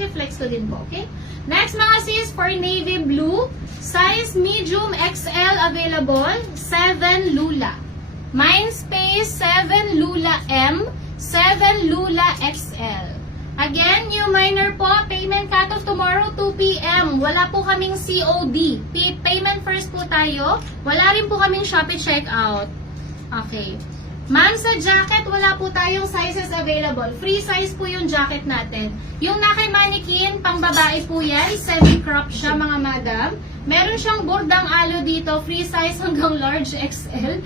Sige, flex ko din po, okay? Next mga sis, for navy blue, size medium XL available, 7 Lula. Mindspace, 7 Lula M, 7 Lula XL. Again, new minor po, payment cutoff tomorrow 2 p.m. Wala po kaming COD. Payment first po tayo. Wala rin po kaming Shopee checkout. Okay. Ma'am, sa jacket, wala po tayong sizes available. Free size po yung jacket natin. Yung naka mannequin, pang babae po yan. Semi-crop siya, mga madam. Meron siyang bordang alo dito. Free size hanggang large XL.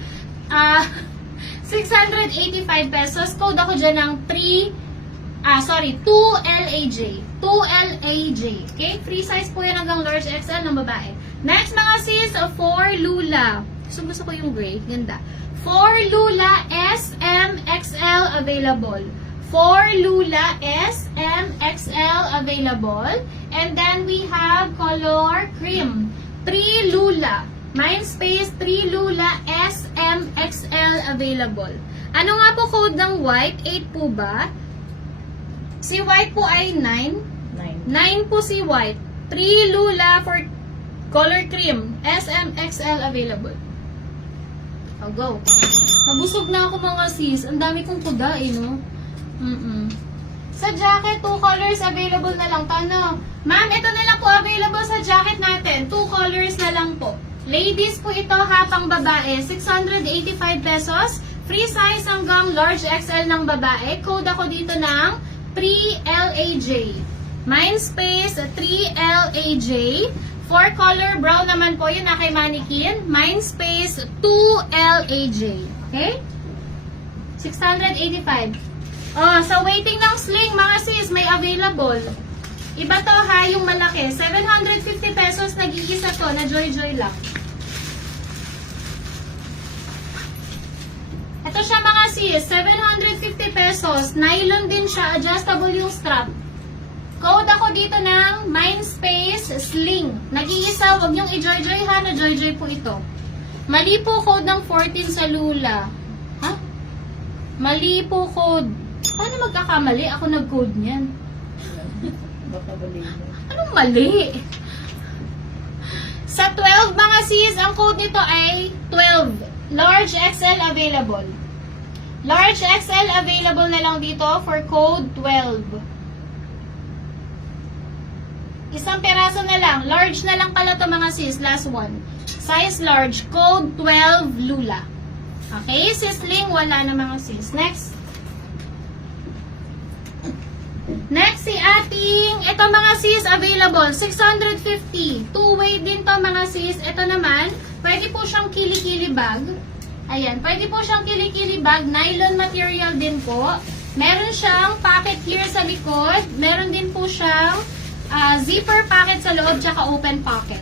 685 pesos. Code ako dyan ng 2LAJ. 2LAJ. Okay? Free size po yan hanggang large XL ng babae. Next mga sis, 4 Lula. Gusto ko yung gray. Ganda. 4 Lula SMXL available. 4 Lula SMXL available. And then we have color cream. 3 Lula. Mindspace 3 Lula SMXL available. Ano nga po code ng white? 8 po ba? Si white po ay 9. 9 po si white. 3 Lula for color cream. SMXL available. I'll go. Nabusog na ako mga sis. Ang dami kong kuda eh, no? Sa jacket, 2 colors available na lang. Tano? Ma'am, ito na lang po available sa jacket natin. 2 colors na lang po. Ladies po ito, pang babae. 685 pesos. Free size hanggang large XL ng babae. Code ako dito ng 3LAJ. Mindspace 3LAJ. 4 color brown naman po yun na kay mannequin. Mindspace 2LAJ. Okay? 685. Oh, sa waiting ng sling, mga sis, may available. Iba to ha, yung malaki. 750 pesos nag-iisa to, na joy-joy lang. Ito siya mga sis, 750 pesos. Nylon din siya, adjustable yung strap. Code ako dito ng Mindspace Sling. Nag-iisa, wag niyong i-joy-joy ha, na joy-joy po ito. Mali po code ng 14 sa Lula. Ha? Mali po code. Paano magkakamali? Ako nag-code niyan. Anong mali? Sa 12 mga sis, ang code nito ay 12. Large XL available. Large XL available na lang dito for code 12. Isang peraso na lang. Large na lang pala to mga sis. Last one. Size large. Code 12 Lula. Okay? Sisling, wala na mga sis. Next. Next, si ating, ito mga sis, available. 650. Two-way din to mga sis. Ito naman, pwede po siyang kili-kili bag. Ayan, pwede po siyang kili-kili bag. Nylon material din po. Meron siyang pocket here sa likod. Meron din po siyang zipper pocket sa loob, tsaka open pocket.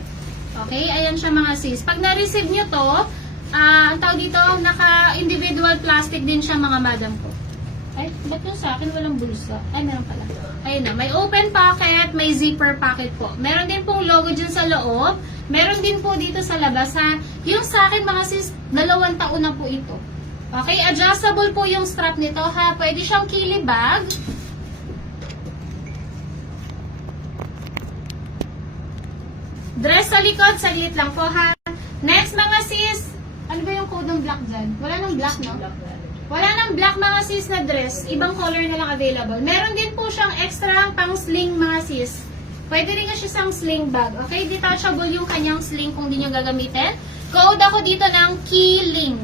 Okay, ayan siya mga sis. Pag na-receive nyo to, ang tawag dito, naka-individual plastic din siya mga madam ko. Ay, ba't yung sa akin walang bulsa? Ay, meron pala. Ayun na, may open pocket, may zipper pocket po. Meron din pong logo dyan sa loob. Meron din po dito sa labas ha. Yung sa akin mga sis, 2 taon na po ito. Okay, adjustable po yung strap nito ha. Pwede siyang kili bag. Dress sa likod, sa liit lang po ha. Next mga sis, ano ba yung code ng black dyan? Wala nang black, no? Wala nang black mga sis na dress. Ibang color na lang available. Meron din po siyang extra pang sling mga sis. Pwede rin siya sang sling bag. Okay? Detachable yung kanyang sling kung di nyo gagamitin. Code ako dito ng Killing.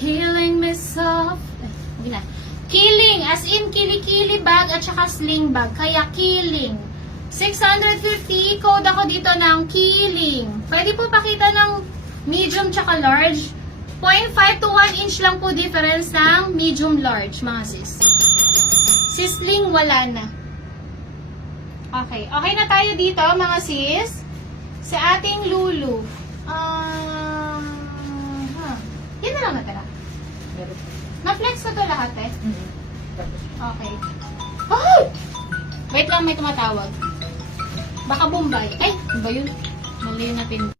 Killing me soft. Hindi na. Killing. As in, kili-kili bag at saka sling bag. Kaya Killing. 650. Code ako dito ng Killing. Pwede po pakita ng medium tsaka large. 0.5 to 1 inch lang po difference ng medium large, mga sis. Sisling, wala na. Okay. Okay na tayo dito, mga sis. Sa ating Lulu. Yan na lang natira. Na-flex ko to lahat eh. Okay. Oh! Wait lang, may tumatawag. Baka Bombay. Ay, ba yun? Mali natin.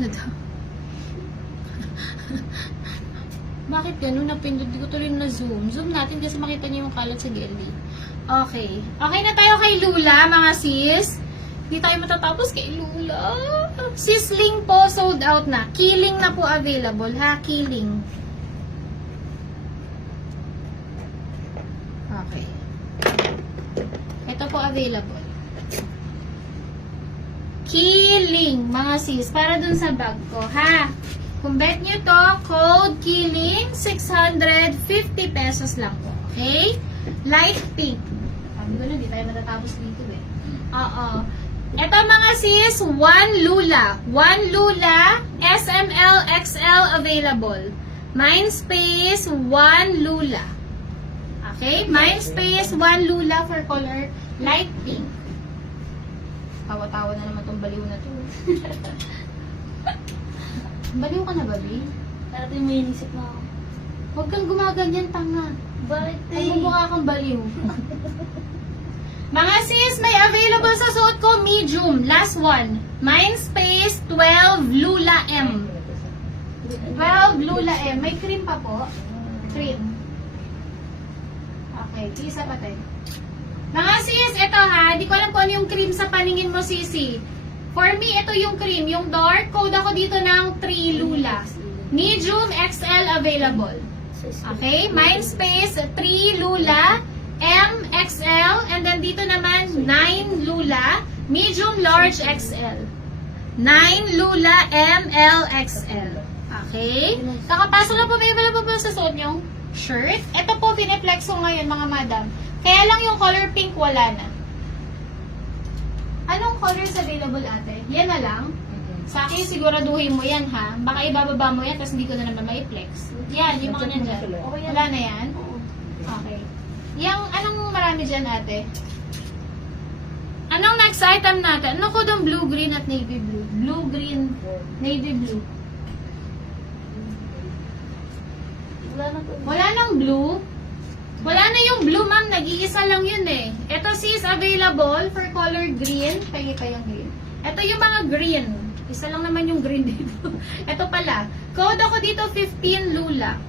na daw. Bakit ganun? Napindot. Di ko tuloy na zoom. Zoom natin kasi makita niyo yung kalat sa gilid. Okay. Okay na tayo kay Lula, mga sis. Hindi tayo matatapos kay Lula. Sizzling po, sold out na. Killing na po available, ha? Killing. Okay. Ito po available. Killing, mga sis. Para dun sa bag ko, ha? Kung bet nyo to, code Killing, 650 pesos lang po. Okay? Light pink. Sabi ko na, di tayo matatapos dito eh. Oo. Ito mga sis, 1 Lula. 1 Lula, SML, XL available. Mindspace, 1 Lula. Okay? Mindspace, 1 Lula for color light pink. Tawa-tawa na naman tong baliw na to. Baliw ka na, baby? Dati may inisip na ako. Huwag kang gumaganyan, tanga. Bakit Ay, mukha kang baliw. Mga sis, may available sa suot ko, medium. Last one. Mindspace 12 Lula M. 12 Lula M. May cream pa po. Cream. Okay, isa pa tayo. Mga sis, ito ha. Di ko alam kung ano yung cream sa paningin mo, sisi. For me, ito yung cream. Yung dark, code ako dito ng 3 Lula. Medium XL available. Okay? Mindspace 3 Lula M, XL, and then dito naman 9 Lula, medium, large, XL. 9 Lula, M, L, XL. Okay? Nakapasok na po, may available po sa suot yung shirt. Ito po, piniplex ko ngayon, mga madam. Kaya lang yung color pink, wala na. Anong colors available, ate? Yan na lang? Sa akin, siguraduhin mo yan, ha? Baka ibababa mo yan, tapos hindi ko na naman ma-flex. Yan, yung mga nandyan. Wala na yan? Okay. Yung, anong marami dyan, ate? Anong next item natin? Ano ko doon? Blue, green, at navy blue. Blue, green, navy blue. Wala na to. Wala nang blue? Wala na yung blue, ma'am. Nag-iisa lang yun eh. Ito sis, available for color green. Pagi pa yung green. Ito yung mga green. Isa lang naman yung green dito. Ito pala. Code ako dito, 15 Lula.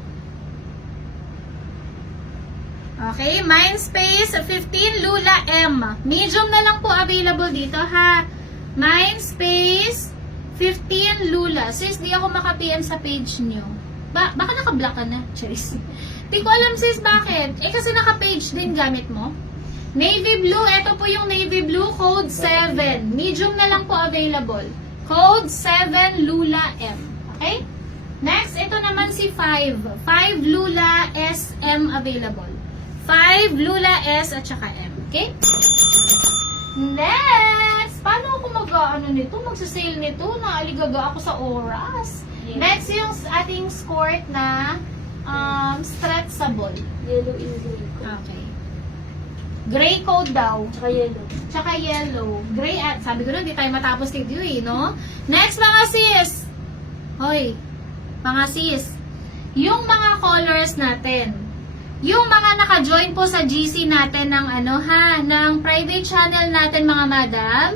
Okay, Mindspace 15 Lula M. Medium na lang po available dito, ha? Mindspace 15 Lula. Sis, di ako maka-PM sa page nyo. Baka naka-block ka na, Charis. Di ko alam, sis, bakit? Eh, kasi naka-page din gamit mo. Navy blue, ito po yung navy blue, code 7. Medium na lang po available. Code 7 Lula M. Okay? Next, ito naman si 5. 5 Lula SM available. 5 Lula S at saka M. Okay? Next! Paano ako mag-ano nito? Magsasale nito? Naaligaga ako sa oras. Yes. Next, yung ating skirt na stretchable. Yellow in green. Okay. Gray coat daw. Tsaka yellow. Tsaka yellow. Gray at, sabi ko na, hindi tayo matapos dito eh, no? Next, mga sis! Hoy, mga sis, yung mga colors natin, yung mga naka-join po sa GC natin ng ano ha, ng private channel natin mga madam,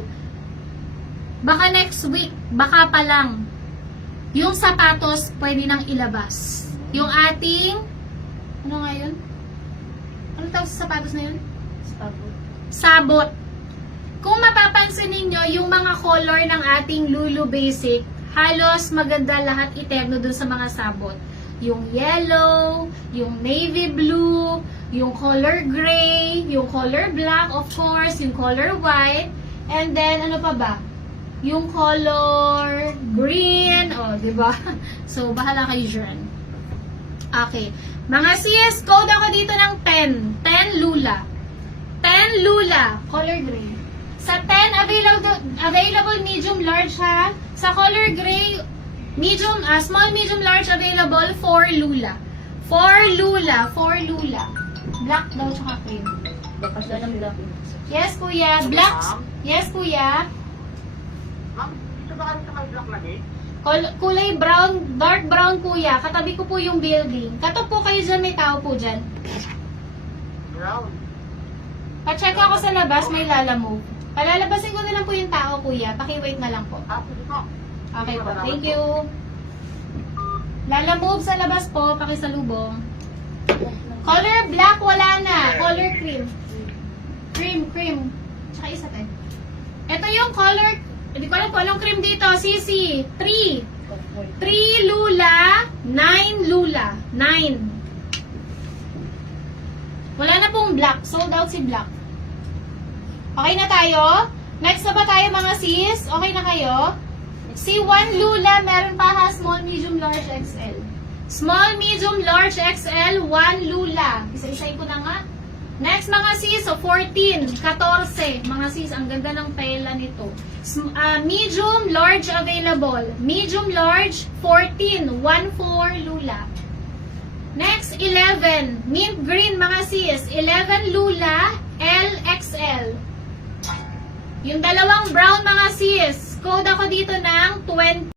baka next week, baka pa lang, yung sapatos pwede nang ilabas. Yung ating, ano nga yun? Ano tawag sa sapatos na yun? Sabot. Sabot. Kung mapapansin ninyo, yung mga color ng ating Lulu Basic, halos maganda lahat iterno dun sa mga sabot. Yung yellow, yung navy blue, yung color gray, yung color black, of course, yung color white, and then, ano pa ba? Yung color green, oh, diba? So, bahala kayo dyan. Okay. Mga sis, code ako dito ng 10. 10 Lula. 10 Lula, color gray. Sa 10, available medium, large ha. Sa color gray, medium, small, medium, large available, 4 Lula. 4 Lula, 4 Lula. Black daw, tsaka cream. Dapat na ng black. Yes, kuya. Black. Yes, kuya. Ma'am, dito ba kami sa may block na eh? Kulay brown, dark brown kuya. Katabi ko po yung building. Katok po kayo dyan, may tao po dyan. Brown. Pa-check ako sa labas, may lalamove. Palalabasin ko na lang po yung tao, kuya. Paki-wait na lang po. Sige po. Okay po, thank you. Lala move sa labas po, pakisalubong. Color black, wala na. Color cream. Cream. Tsaka isa tayo. Ito yung color, hindi ko alam po anong cream dito. Sisi, 3. 3 Lula, 9 Lula. 9. Wala na pong black. Sold out si black. Okay na tayo? Next na ba tayo mga sis? Okay na kayo? Si 1 Lula, meron pa ha, small, medium, large, XL. Small, medium, large, XL, 1 Lula. Isa-isayin ko na nga. Next mga sis, so 14, 14. Mga sis, ang ganda ng tela nito. Medium, large available. Medium, large, 14, 1-4 Lula. Next, 11. Mint green mga sis. 11 Lula, LXL. Yung dalawang brown mga sis. Code ako dito ng 20.